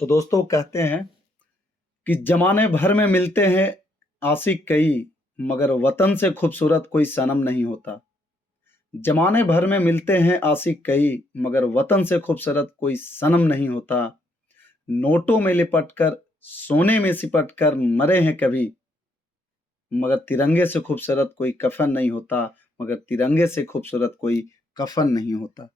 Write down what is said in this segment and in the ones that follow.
तो दोस्तों कहते हैं कि जमाने भर में मिलते हैं आशिक कई, मगर वतन से खूबसूरत कोई सनम नहीं होता। जमाने भर में मिलते हैं आशिक कई, मगर वतन से खूबसूरत कोई सनम नहीं होता। नोटों में लिपट कर, सोने में सिपट कर मरे हैं कभी, मगर तिरंगे से खूबसूरत कोई कफन नहीं होता। मगर तिरंगे से खूबसूरत कोई कफन नहीं होता।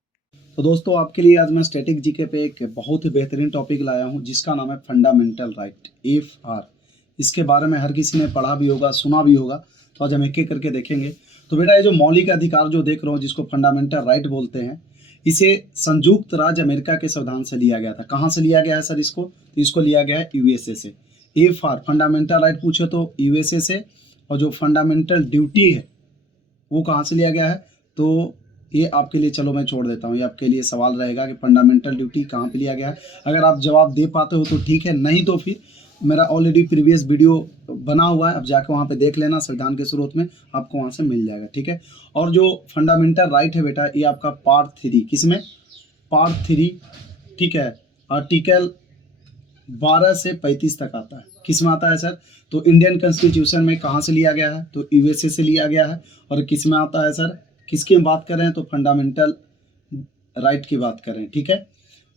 तो दोस्तों आपके लिए आज मैं स्टैटिक जीके पे एक बहुत ही बेहतरीन टॉपिक लाया हूँ जिसका नाम है फंडामेंटल राइट, एफ आर। इसके बारे में हर किसी ने पढ़ा भी होगा, सुना भी होगा। तो आज हम एक एक करके देखेंगे। तो बेटा ये जो मौलिक अधिकार जो देख रहे हो जिसको फंडामेंटल राइट बोलते हैं, इसे संयुक्त राज्य अमेरिका के संविधान से लिया गया था। कहाँ से लिया गया है सर इसको? तो इसको लिया गया है यूएसए से। एफ आर फंडामेंटल राइट पूछे तो यूएसए से, और जो फंडामेंटल ड्यूटी है वो कहाँ से लिया गया है? तो ये आपके लिए, चलो मैं छोड़ देता हूँ, ये आपके लिए सवाल रहेगा कि फंडामेंटल ड्यूटी कहाँ पे लिया गया है। अगर आप जवाब दे पाते हो तो ठीक है, नहीं तो फिर मेरा ऑलरेडी प्रीवियस वीडियो बना हुआ है, अब जाके वहाँ पे देख लेना, संविधान के स्रोत में आपको वहाँ से मिल जाएगा, ठीक है। और जो फंडामेंटल राइट है बेटा, ये आपका पार्ट 3, किसमें? पार्ट 3, ठीक है, आर्टिकल 12 से 35 तक आता है। किस में आता है सर? तो इंडियन कॉन्स्टिट्यूशन में कहाँ से लिया गया है? तो यूएसए से लिया गया है। और किस में आता है सर? किसकी हम बात कर रहे हैं? तो फंडामेंटल राइट की बात कर रहे हैं, ठीक है।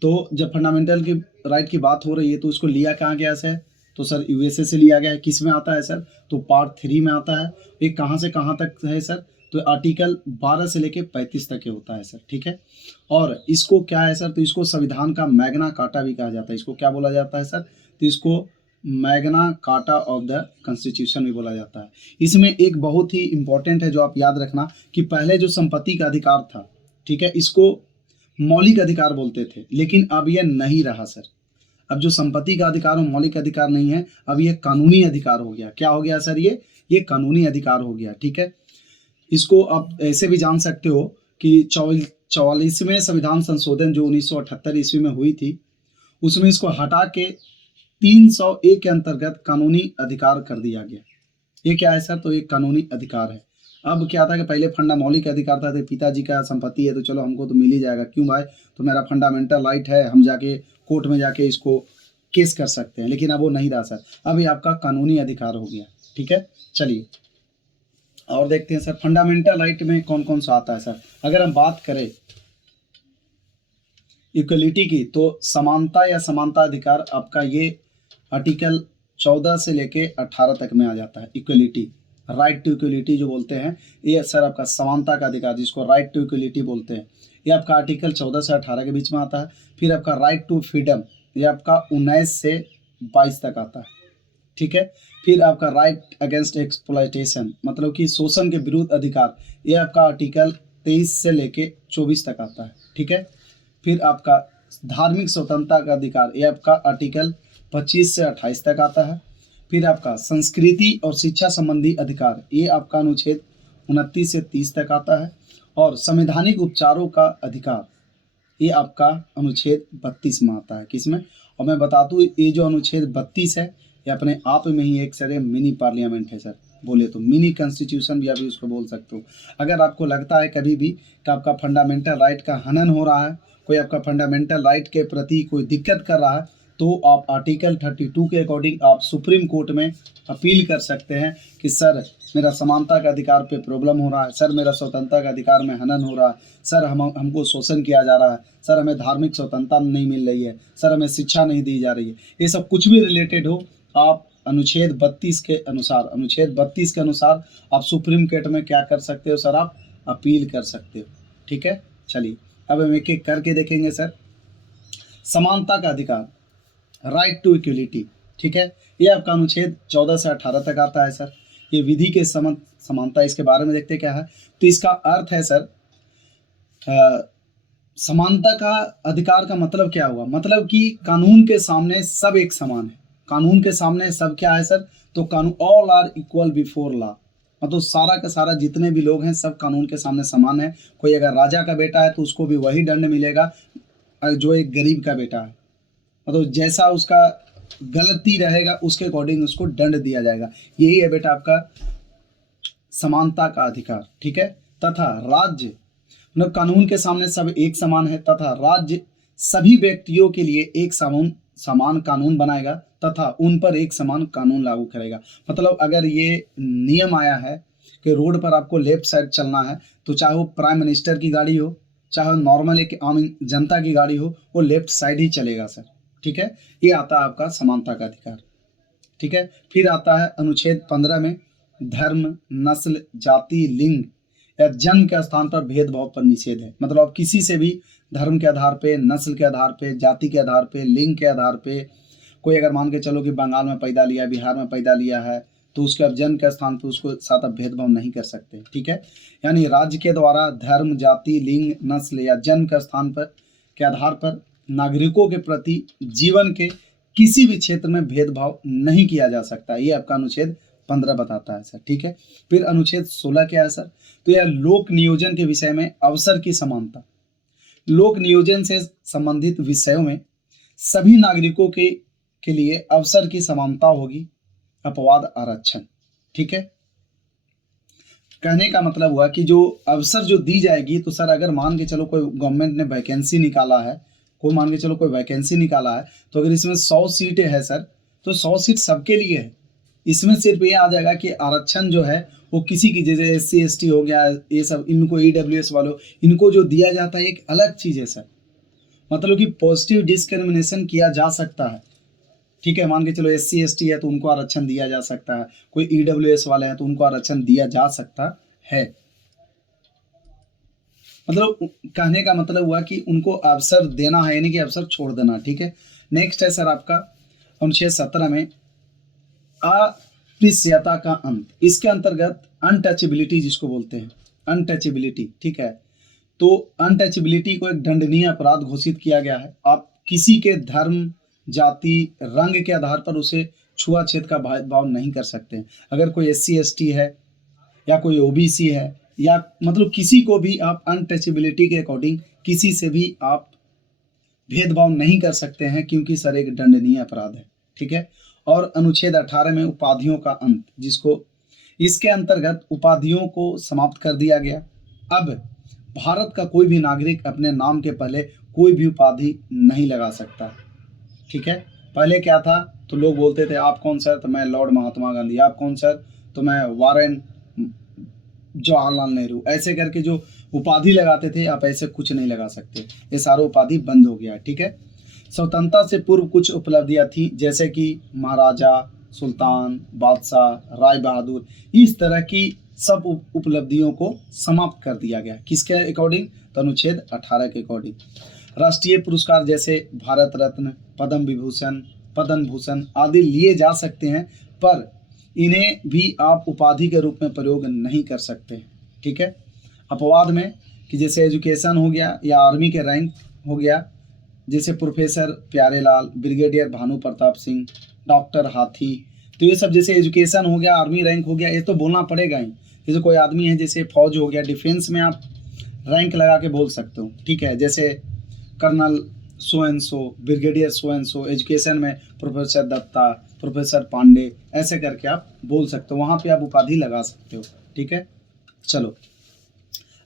तो जब फंडामेंटल की राइट की बात हो रही है तो उसको लिया कहाँ गया सर? तो सर यूएसए से लिया गया है। किस में आता है सर? तो पार्ट 3 में आता है। ये कहाँ से कहाँ तक है सर? तो आर्टिकल 12 से लेके 35 तक के होता है सर, ठीक है। और इसको क्या है सर? तो इसको संविधान का मैग्ना कार्टा भी कहा जाता है। इसको क्या बोला जाता है सर? तो इसको Magna carta of the constitution भी बोला जाता है। इसमें एक बहुत ही इंपॉर्टेंट है जो आप याद रखना कि पहले जो संपत्ति का अधिकार था, ठीक है, इसको मौलिक अधिकार बोलते थे, लेकिन अब यह नहीं रहा सर। अब जो संपत्ति का अधिकार और मौलिक अधिकार नहीं है, अब यह कानूनी अधिकार हो गया। क्या हो गया सर? ये कानूनी अधिकार हो गया, ठीक है। इसको आप ऐसे भी जान सकते हो कि 44वें संविधान संशोधन जो 1978 ईस्वी में हुई थी, उसमें इसको हटा के 301 के अंतर्गत कानूनी अधिकार कर दिया गया। ये क्या है सर? तो ये कानूनी अधिकार है। अब क्या था कि पहले फंडा मौलिक अधिकार था, तो पिताजी का संपत्ति है तो चलो हमको तो मिल ही जाएगा, क्यों भाई, तो मेरा फंडामेंटल राइट है, हम जाके कोर्ट में जाके इसको केस कर सकते हैं। लेकिन अब वो नहीं रहा सर, अब ये आपका कानूनी अधिकार हो गया, ठीक है। चलिए और देखते हैं सर फंडामेंटल राइट में कौन कौन सा आता है सर। अगर हम बात करें इक्वलिटी की, तो समानता या समानता अधिकार आपका ये आर्टिकल 14 से लेके 18 तक में आ जाता है। इक्वलिटी, राइट टू इक्वलिटी जो बोलते हैं, ये सर आपका समानता का अधिकार जिसको राइट टू इक्वलिटी बोलते हैं, ये आपका आर्टिकल 14 से 18 के बीच में आता है। फिर आपका राइट टू फ्रीडम, ये आपका 19 से 22 तक आता है, ठीक है। फिर आपका राइट अगेंस्ट एक्सप्लॉयटेशन, मतलब कि शोषण के विरुद्ध अधिकार, ये आपका आर्टिकल 23 से लेके 24 तक आता है, ठीक है। फिर आपका धार्मिक स्वतंत्रता का अधिकार, ये आपका आर्टिकल 25 से 28 तक आता है। फिर आपका संस्कृति और शिक्षा संबंधी अधिकार, ये आपका अनुच्छेद 29 से 30 तक आता है। और संवैधानिक उपचारों का अधिकार, ये आपका अनुच्छेद 32 में आता है। किसमें? और मैं बता दूँ, ये जो अनुच्छेद 32 है ये अपने आप में ही एक सर मिनी पार्लियामेंट है सर, बोले तो मिनी कॉन्स्टिट्यूशन भी आप उसको बोल सकते हो। अगर आपको लगता है कभी भी कि आपका फंडामेंटल राइट का हनन हो रहा है, कोई आपका फंडामेंटल राइट के प्रति कोई दिक्कत कर रहा है, तो आप आर्टिकल 32 के अकॉर्डिंग आप सुप्रीम कोर्ट में अपील कर सकते हैं कि सर मेरा समानता का अधिकार पे प्रॉब्लम हो रहा है, सर मेरा स्वतंत्रता का अधिकार में हनन हो रहा है, सर हमको शोषण किया जा रहा है, सर हमें धार्मिक स्वतंत्रता नहीं मिल रही है, सर हमें शिक्षा नहीं दी जा रही है। ये सब कुछ भी रिलेटेड हो, आप अनुच्छेद 32 के अनुसार आप सुप्रीम कोर्ट में क्या कर सकते हो सर? आप अपील कर सकते हो, ठीक है। चलिए अब हम एक एक करके देखेंगे सर। समानता का अधिकार, राइट टू इक्वलिटी, ठीक है, ये आपका अनुच्छेद 14 से 18 तक आता है सर। ये विधि के समानता, इसके बारे में देखते क्या है। तो इसका अर्थ है सर, समानता का अधिकार का मतलब क्या हुआ? मतलब कि कानून के सामने सब एक समान है। कानून के सामने सब क्या है सर? तो कानून, all are equal before law, मतलब सारा का सारा जितने भी लोग हैं सब कानून के सामने समान है। कोई अगर राजा का बेटा है तो उसको भी वही दंड मिलेगा जो एक गरीब का बेटा है, मतलब जैसा उसका गलती रहेगा उसके अकॉर्डिंग उसको दंड दिया जाएगा। यही है बेटा आपका समानता का अधिकार, ठीक है। तथा राज्य, मतलब कानून के सामने सब एक समान है, तथा राज्य सभी व्यक्तियों के लिए एक समान समान कानून बनाएगा तथा उन पर एक समान कानून लागू करेगा। मतलब अगर ये नियम आया है कि रोड पर आपको लेफ्ट साइड चलना है, तो चाहे वो प्राइम मिनिस्टर की गाड़ी हो, चाहे नॉर्मल एक आम जनता की गाड़ी हो, वो लेफ्ट साइड ही चलेगा सर। ठीक है, ये आता है आपका समानता का अधिकार। ठीक है, फिर आता है अनुच्छेद 15 में धर्म, नस्ल, जाति, लिंग या जन्म के स्थान पर भेदभाव पर निषेध है। मतलब आप किसी से भी धर्म के आधार पे, नस्ल के आधार पे, जाति के आधार पे, लिंग के आधार पे, कोई अगर मान के चलो कि बंगाल में पैदा लिया, बिहार में पैदा लिया है, तो उसके अब जन्म के स्थान पर उसको साथ आप भेदभाव नहीं कर सकते। ठीक है, यानी राज्य के द्वारा धर्म, जाति, लिंग, नस्ल या जन्म के स्थान पर के आधार पर नागरिकों के प्रति जीवन के किसी भी क्षेत्र में भेदभाव नहीं किया जा सकता। ये आपका अनुच्छेद 15 बताता है सर। ठीक है, फिर अनुच्छेद 16 क्या है सर? तो यह लोक नियोजन के विषय में अवसर की समानता। लोक नियोजन से संबंधित विषयों में सभी नागरिकों के लिए अवसर की समानता होगी, अपवाद आरक्षण। ठीक है, कहने का मतलब हुआ कि जो अवसर जो दी जाएगी, तो सर अगर मान के चलो कोई गवर्नमेंट ने वैकेंसी निकाला है, मान के चलो कोई वैकेंसी निकाला है, तो अगर इसमें 100 सीटें है सर, तो 100 सीट सबके लिए है। इसमें सिर्फ ये आ जाएगा कि आरक्षण जो है वो किसी की, जैसे SC ST हो गया, ये सब इनको EWS वालों, इनको जो दिया जाता है एक अलग चीज़ है सर। मतलब कि पॉजिटिव डिस्क्रिमिनेशन किया जा सकता है। ठीक है, मान के चलो SC ST है तो उनको आरक्षण दिया जा सकता है, कोई EWS वाले हैं तो उनको आरक्षण दिया जा सकता है। मतलब कहने का मतलब हुआ कि उनको अवसर देना है, यानी कि अवसर छोड़ देना। ठीक है, नेक्स्ट है सर आपका अनुच्छेद 17 में अस्पृश्यता का अंत। इसके अंतर्गत अनटचेबिलिटी जिसको बोलते हैं, अनटचेबिलिटी। ठीक है, तो अनटचेबिलिटी को एक दंडनीय अपराध घोषित किया गया है। आप किसी के धर्म, जाति, रंग के आधार पर उसे छुआछूत का भेदभाव नहीं कर सकते। अगर कोई SC ST है या कोई OBC है, या मतलब किसी को भी आप अनटचेबिलिटी के अकॉर्डिंग किसी से भी आप भेदभाव नहीं कर सकते हैं, क्योंकि सर एक दंडनीय अपराध है। ठीक है, और अनुच्छेद 18 में उपाधियों का अंत, जिसको इसके अंतर्गत उपाधियों को समाप्त कर दिया गया। अब भारत का कोई भी नागरिक अपने नाम के पहले कोई भी उपाधि नहीं लगा सकता। ठीक है, पहले क्या था, तो लोग बोलते थे आप कौन सर, तो मैं लॉर्ड महात्मा गांधी। आप कौन सर, तो मैं वारेन जवाहरलाल नेहरू। ऐसे करके जो उपाधि लगाते थे, आप ऐसे कुछ नहीं लगा सकते। ये सारा उपाधि बंद हो गया। ठीक है, स्वतंत्रता से पूर्व कुछ उपलब्धियां थी, जैसे कि महाराजा, सुल्तान, बादशाह, राय बहादुर, इस तरह की सब उपलब्धियों को समाप्त कर दिया गया। किसके अकॉर्डिंग? तो अनुच्छेद 18 के अकॉर्डिंग। राष्ट्रीय पुरस्कार जैसे भारत रत्न, पद्म विभूषण, पद्म भूषण आदि लिए जा सकते हैं, पर इन्हें भी आप उपाधि के रूप में प्रयोग नहीं कर सकते। ठीक है, अपवाद में कि जैसे एजुकेशन हो गया या आर्मी के रैंक हो गया, जैसे professor Pyarelal, brigadier Bhanu Pratap Singh, doctor हाथी, तो ये सब जैसे एजुकेशन हो गया, आर्मी रैंक हो गया, ये तो बोलना पड़ेगा ही। जैसे कोई आदमी है, जैसे फौज हो गया, डिफेंस में आप रैंक लगा के बोल सकते हो। ठीक है, जैसे colonel so and so, brigadier so and so, education में प्रोफेसर दत्ता, प्रोफेसर पांडे, ऐसे करके आप बोल सकते हो, वहाँ पे आप उपाधि लगा सकते हो। ठीक है, चलो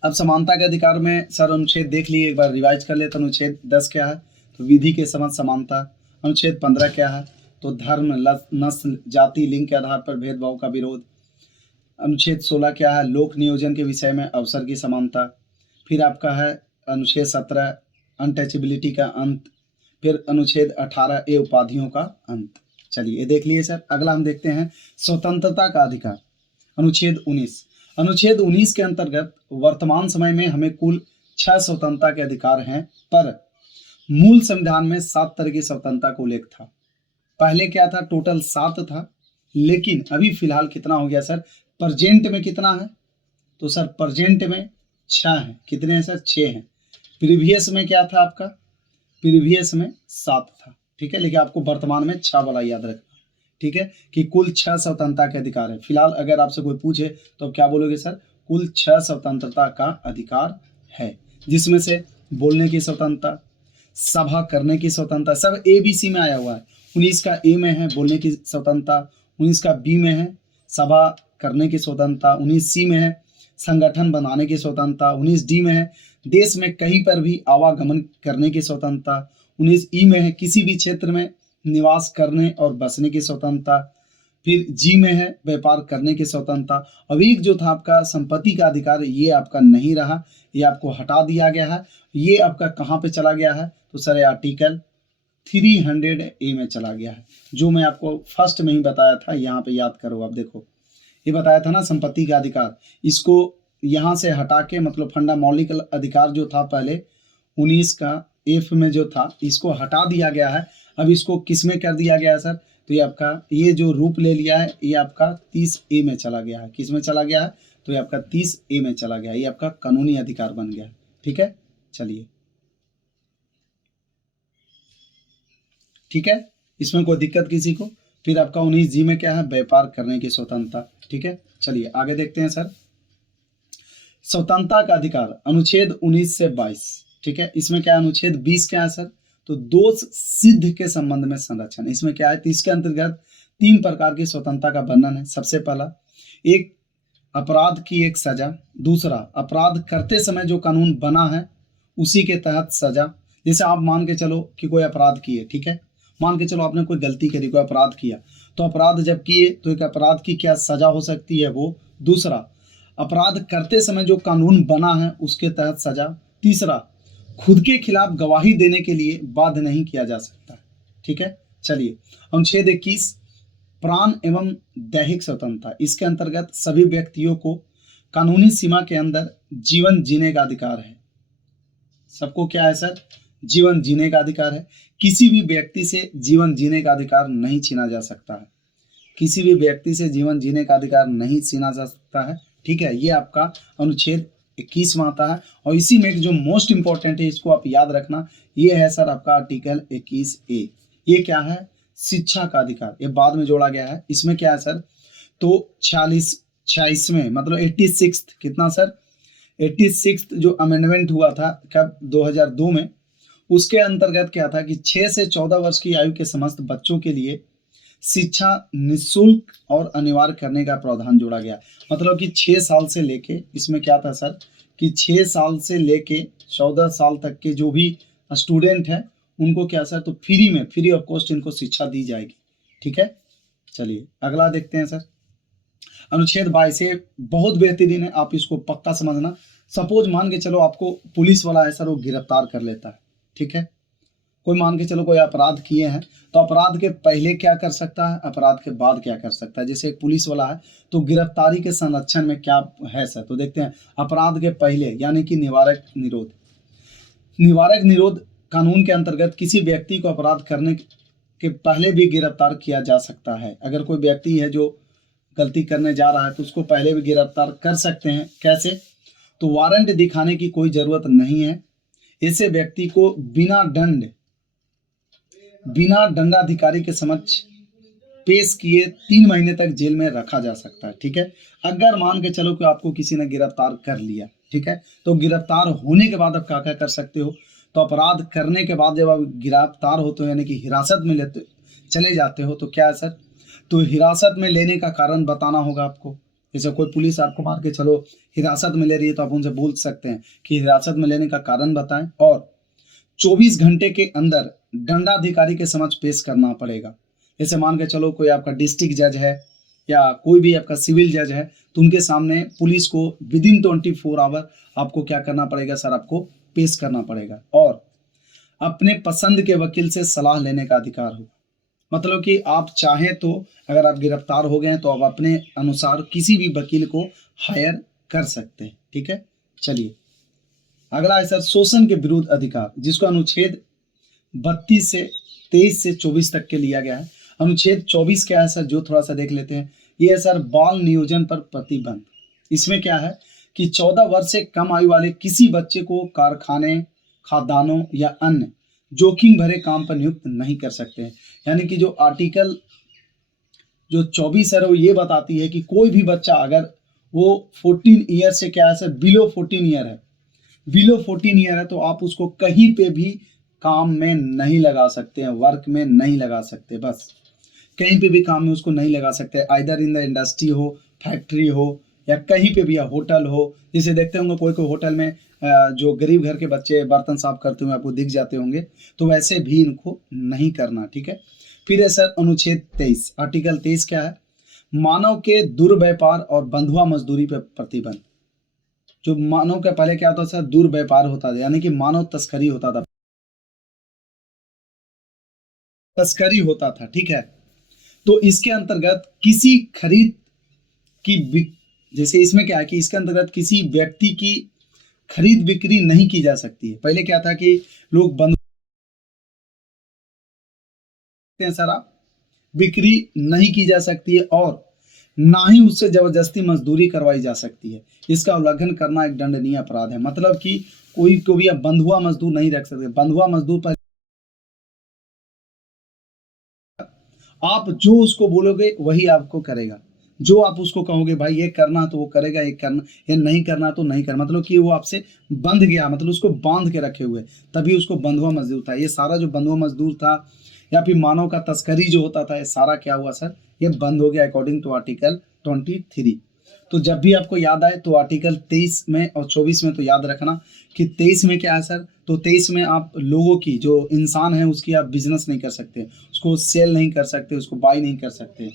अब समानता के अधिकार में सर अनुच्छेद देख लिए, एक बार रिवाइज कर लेते। अनुच्छेद 10 क्या है, तो विधि के समक्ष समानता। अनुच्छेद 15 क्या है, तो धर्म, नस्ल, जाति, लिंग के आधार पर भेदभाव का विरोध। अनुच्छेद 16 क्या है, लोक नियोजन के विषय में अवसर की समानता। फिर आपका है अनुच्छेद 17 अनटचेबिलिटी का अंत। फिर अनुच्छेद 18 ए उपाधियों का अंत। चलिए ये देख लिए सर। अगला हम देखते हैं स्वतंत्रता का अधिकार, अनुच्छेद 19। अनुच्छेद 19 के अंतर्गत वर्तमान समय में हमें कुल 6 स्वतंत्रता के अधिकार हैं, पर मूल संविधान में 7 तरह की स्वतंत्रता का उल्लेख था। पहले क्या था, टोटल 7 था, लेकिन अभी फिलहाल कितना हो गया सर, प्रेजेंट में कितना है, तो सर प्रेजेंट में 6 है। कितने हैं सर, 6 हैं। प्रीवियस में क्या था आपका, प्रीवियस में 7 था। ठीक है, लेकिन आपको वर्तमान में 6 वाला याद रखना। ठीक है, कि कुल 6 स्वतंत्रता के अधिकार है। फिलहाल अगर आपसे कोई पूछे तो आप क्या बोलोगे सर, कुल 6 स्वतंत्रता का अधिकार है, जिसमें से बोलने की स्वतंत्रता, सभा करने की स्वतंत्रता, सब ABC में आया हुआ है। 19 का A में है बोलने की स्वतंत्रता, 19 का B में है सभा करने की स्वतंत्रता, 19C में है संगठन बनाने की स्वतंत्रता, 19D में है देश में कहीं पर भी आवागमन करने की स्वतंत्रता, 19E में है किसी भी क्षेत्र में निवास करने और बसने की स्वतंत्रता। फिर जी में है व्यापार करने की स्वतंत्रता। अब एक जो था आपका संपत्ति का अधिकार, ये आपका नहीं रहा, ये आपको हटा दिया गया है। ये आपका कहाँ पे चला गया है, तो सर आर्टिकल 300A में चला गया है, जो मैं आपको फर्स्ट में ही बताया था। यहाँ पे याद करो, आप देखो ये बताया था ना संपत्ति का अधिकार, इसको यहाँ से हटा के मतलब फंडा मौलिक अधिकार जो था पहले 19 का F में जो था, इसको हटा दिया गया है। अब इसको किस में कर दिया गया है सर, तो ये आपका ये जो रूप ले लिया है, ये आपका 30A में चला गया है। किस में चला गया है, तो ये आपका 30A में चला गया है। ये आपका कानूनी अधिकार बन गया है। ठीक है, चलिए ठीक है, इसमें कोई दिक्कत किसी को। फिर आपका 19G में क्या है, व्यापार करने की स्वतंत्रता। ठीक है, चलिए आगे देखते हैं सर। स्वतंत्रता का अधिकार अनुच्छेद 19 से 22। ठीक है, इसमें क्या है, अनुच्छेद 20 क्या है सर, तो दोष सिद्ध के संबंध में संरक्षण। इसमें क्या है, तो इसके अंतर्गत 3 प्रकार की स्वतंत्रता का वर्णन है। सबसे पहला, एक अपराध की एक सजा। दूसरा, अपराध करते समय जो कानून बना है उसी के तहत सजा। जैसे आप मान के चलो कि कोई अपराध किए, ठीक है, मान के चलो आपने कोई गलती करी, कोई अपराध किया, तो अपराध जब किए तो एक अपराध की क्या सजा हो सकती है वो। दूसरा, अपराध करते समय जो कानून बना है उसके तहत सजा। तीसरा, खुद के खिलाफ गवाही देने के लिए बाध्य नहीं किया जा सकता। ठीक है, चलिए अनुच्छेद 21 प्राण एवं दैहिक स्वतंत्रता। इसके अंतर्गत सभी व्यक्तियों को कानूनी सीमा के अंदर जीवन जीने का अधिकार है। सबको क्या है सर, जीवन जीने का अधिकार है। किसी भी व्यक्ति से जीवन जीने का अधिकार नहीं छीना जा सकता है। किसी भी व्यक्ति से जीवन जीने का अधिकार नहीं छीना जा सकता है। ठीक है, ये आपका अनुच्छेद 21 में आता है। और इसी में एक जो मोस्ट इंपॉर्टेंट है, इसको आप याद रखना, ये है सर आपका आर्टिकल 21A। ये क्या है, शिक्षा का अधिकार। ये बाद में जोड़ा गया है। इसमें क्या है सर, तो 46वें मतलब 86 कितना सर, 86 जो अमेंडमेंट हुआ था कब, 2002 में, उसके अंतर्गत क्या था कि 6 से 14 वर्ष की आयु के समस्त बच्चों के लिए शिक्षा निःशुल्क और अनिवार्य करने का प्रावधान जोड़ा गया। मतलब कि 6 साल से लेके, इसमें क्या था सर कि 6 साल से लेके 14 साल तक के जो भी स्टूडेंट हैं उनको क्या सर, तो फ्री में, फ्री ऑफ कॉस्ट इनको शिक्षा दी जाएगी। ठीक है, चलिए अगला देखते हैं सर। अनुच्छेद 22 ये बहुत बेहतरीन है, आप इसको पक्का समझना। सपोज मान के चलो आपको पुलिस वाला है सर, वो गिरफ्तार कर लेता है। ठीक है, कोई मान के चलो कोई अपराध किए हैं, तो अपराध के पहले क्या कर सकता है, अपराध के बाद क्या कर सकता है। जैसे एक पुलिस वाला है तो गिरफ्तारी के संरक्षण में क्या है सर, तो देखते हैं अपराध के पहले यानी कि निवारक निरोध। निवारक निरोध कानून के अंतर्गत किसी व्यक्ति को अपराध करने के पहले भी गिरफ्तार किया जा सकता है। अगर कोई व्यक्ति है जो गलती करने जा रहा है तो उसको पहले भी गिरफ्तार कर सकते हैं। कैसे, तो वारंट दिखाने की कोई जरूरत नहीं है। ऐसे व्यक्ति को बिना दंडाधिकारी के समक्ष पेश किए 3 महीने तक जेल में रखा जा सकता है। ठीक है, अगर मान के चलो कि आपको किसी ने गिरफ्तार कर लिया, ठीक है, तो गिरफ्तार होने के बाद आप क्या क्या कर सकते हो, तो अपराध करने के बाद जब आप गिरफ्तार होते हो यानी कि हिरासत में लेते चले जाते हो, तो क्या है सर, तो हिरासत में लेने का कारण बताना होगा आपको। जैसे कोई पुलिस आपको मार के चलो हिरासत में ले रही है, तो आप उनसे पूछ सकते हैं कि हिरासत में लेने का कारण बताएं, और 24 घंटे के अंदर दंडाधिकारी के समक्ष पेश करना पड़ेगा। जैसे मान के चलो कोई आपका डिस्ट्रिक्ट जज है या कोई भी आपका सिविल जज है, तो उनके सामने पुलिस को विदिन 24 आवर आपको क्या करना पड़ेगा सर, आपको पेश करना पड़ेगा। और अपने पसंद के वकील से सलाह लेने का अधिकार होगा। मतलब कि आप चाहें तो अगर आप गिरफ्तार हो गए हैं तो आप अपने अनुसार किसी भी वकील को हायर कर सकते हैं। ठीक है, चलिए अगला है सर शोषण के विरुद्ध अधिकार, जिसको अनुच्छेद 32 से 23 से 24 तक के लिया गया है। अनुच्छेद 24 क्या है सर, जो थोड़ा सा देख लेते हैं। ये है सर बाल नियोजन पर प्रतिबंध। इसमें क्या है कि 14 वर्ष से कम आयु वाले किसी बच्चे को कारखाने, खादानों या अन्य जोखिम भरे काम पर नियुक्त नहीं कर सकते हैं। यानी कि जो आर्टिकल जो 24 है वो ये बताती है कि कोई भी बच्चा अगर वो 14 ईयर से क्या है सर, बिलो 14 ईयर है, बिलो 14 ईयर है, तो आप उसको कहीं पे भी काम में नहीं लगा सकते हैं, वर्क में नहीं लगा सकते, बस कहीं पे भी काम में उसको नहीं लगा सकते। आइदर इन द इंडस्ट्री हो, फैक्ट्री हो या कहीं पे भी, या होटल हो, जिसे देखते होंगे कोई कोई होटल में जो गरीब घर के बच्चे बर्तन साफ करते हुए आपको दिख जाते होंगे, तो वैसे भी इनको नहीं करना, ठीक है। फिर है सर अनुच्छेद 23, आर्टिकल 23 क्या है? मानव के दुर्व्यापार और बंधुआ मजदूरी पर प्रतिबंध। जो मानव का पहले क्या होता था सर, दुर्व्यापार होता था, यानी कि मानव तस्करी होता था, तस्करी होता था, ठीक है। तो इसके अंतर्गत किसी खरीद की जैसे इसमें क्या है कि इसके अंतर्गत किसी व्यक्ति की खरीद बिक्री नहीं की जा सकती है। पहले क्या था कि लोग बंद हैं सर, आप बिक्री नहीं की जा सकती है और ना ही उससे जबरदस्ती मजदूरी करवाई जा सकती है। इसका उल्लंघन करना एक दंडनीय अपराध है। मतलब कि कोई को भी आप बंधुआ मजदूर नहीं रख सकते। बंधुआ मजदूर पर आप जो उसको बोलोगे वही आपको करेगा, जो आप उसको कहोगे भाई ये करना तो वो करेगा, ये करना, ये नहीं करना तो नहीं करना। मतलब कि वो आपसे बंध गया, मतलब उसको बांध के रखे हुए, तभी उसको बंधुआ मजदूर था। ये सारा जो बंधुआ मजदूर था या फिर मानव का तस्करी जो होता था, ये सारा क्या हुआ सर, ये बंद हो गया अकॉर्डिंग टू आर्टिकल 23। तो जब भी आपको याद आए तो आर्टिकल 23 में और 24 में तो याद रखना कि 23 में क्या है सर, तो 23 में आप लोगों की, जो इंसान है उसकी आप बिजनेस नहीं कर सकते, उसको सेल नहीं कर सकते, उसको बाई नहीं कर सकते,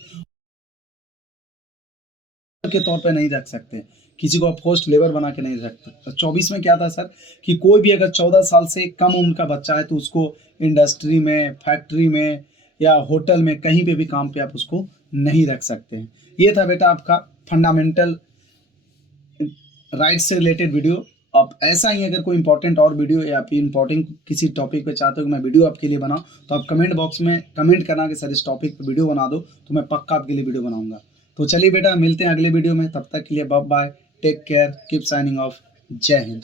के तौर पे नहीं रख सकते, किसी को आप फोर्स्ड लेबर बना के नहीं रख सकते। 24 में क्या था सर कि कोई भी अगर 14 साल से कम उम्र का बच्चा है तो उसको इंडस्ट्री में, फैक्ट्री में या होटल में कहीं पे भी काम पे आप उसको नहीं रख सकते हैं। ये था बेटा आपका फंडामेंटल राइट्स से रिलेटेड वीडियो। आप ऐसा ही अगर कोई इंपॉर्टेंट और वीडियो या फिर इंपॉर्टेंट किसी टॉपिक पे चाहते हो कि मैं वीडियो आपके लिए बनाऊं, तो आप कमेंट बॉक्स में कमेंट करना कि सर इस टॉपिक पे वीडियो बना दो, तो मैं पक्का आपके लिए वीडियो बनाऊंगा। तो चलिए बेटा मिलते हैं अगले वीडियो में, तब तक के लिए bye bye, take care, keep signing off, जय हिंद।